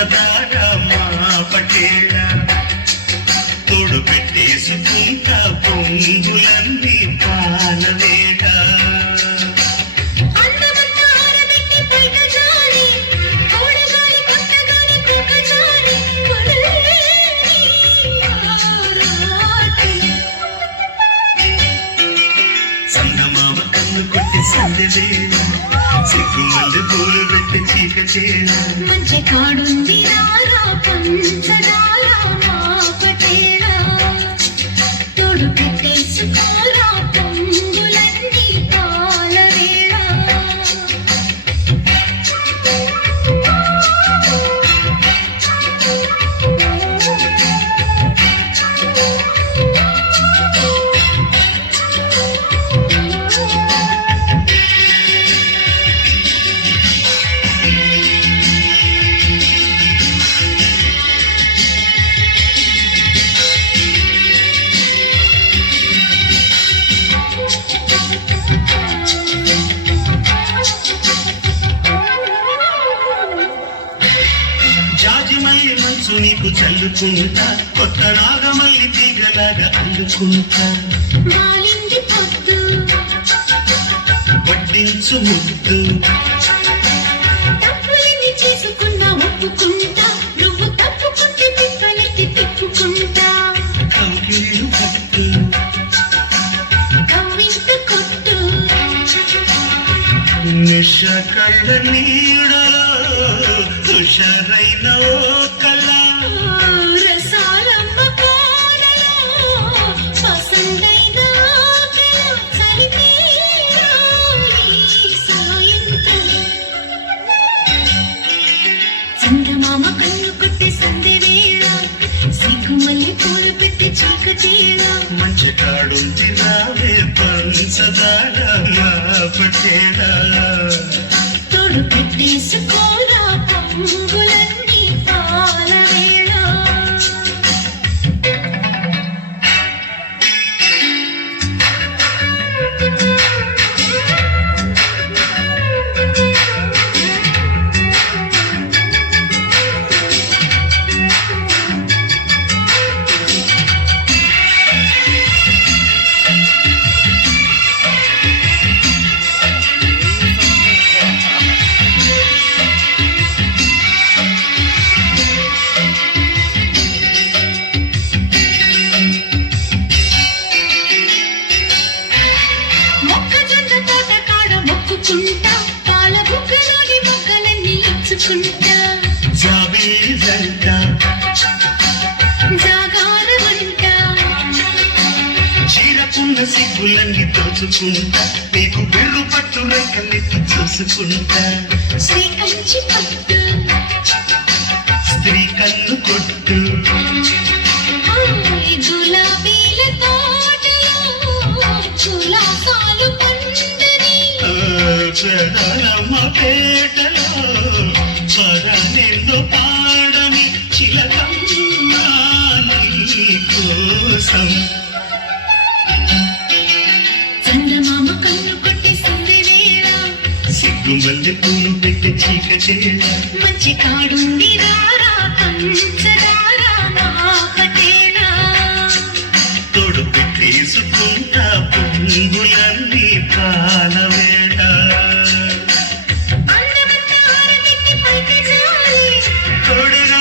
పంచదార మా పటేళ తోడు పెట్టేసుకుంటా పొంగులన్నీ పాలవేళ సంగమామ కన్ను కొట్టి సందవేళ సిగ్గుమల్లి పూలు పెట్టి చీకటేళ మంచి కాడుంది రారా పంచదార మా పటేళ తోడు పెట్టేసుకోరా పొంగులన్నీ పాలవేళ జాజిమల్లి మంచు నీకు చల్లుకుంటా కొత్త రాగమల్లి తీగలాగా అల్లుకుంటా మాలింది పొద్దు వడ్డించు ముద్దు తప్పులేని చేసుకున్నా ఒప్పుకుంటా నువ్వు తప్పుకుంటే తిప్పలెత్తి తిప్పుకుంటా కౌగిలిలు పట్టు కవ్వింత కొట్టు నిష కళ్ళ నీడలో తుషరైన ఓ కళ రసాలమ్మ పాలలో పసందైన ఆకలి చలితీరాలి సాయంత్రం చందమామ కన్ను కొట్టి సంధి వేళ సిగ్గుమల్లి పూలు పెట్టి చీకటేళ మంచి కాడుంది రావే పంచదార మా పటేళ తోడు పెట్టేసుకోరా పొంగులన్నీ పాలవేళ మొక్కజొన్న తోట కాడ మొక్కుకుంటా పాల బుగ్గలోని మొక్కలన్నీ ఇచ్చుకుంటా జాబిల్లి జంట జాగార వంట చీరకున్న సిగ్గులన్నీ దోచుకుంటా నీకు బిర్రు పట్టు రెక్కలెత్తి చూసుకుంటా శ్రీ కంచి పట్టు స్త్రీ కన్ను కొట్టు గులాబీల తోటలో కులాసాలు పండని పెదనమ్మ పేటలో పదనెందు పాడని చిలకమ్మా నీ కోసం చందమామ కన్ను కొట్టి సంధి వేళ సిగ్గుమల్లి పూలు పెట్టి చీకటేళ మంచి కాడుంది రారా పంచదార మా పటేళ తోడు పెట్టేసుకుంటా పొంగులన్నీ పాలవేళ అందమంతా ఆరబెట్టి పైకి జారి తోడుగా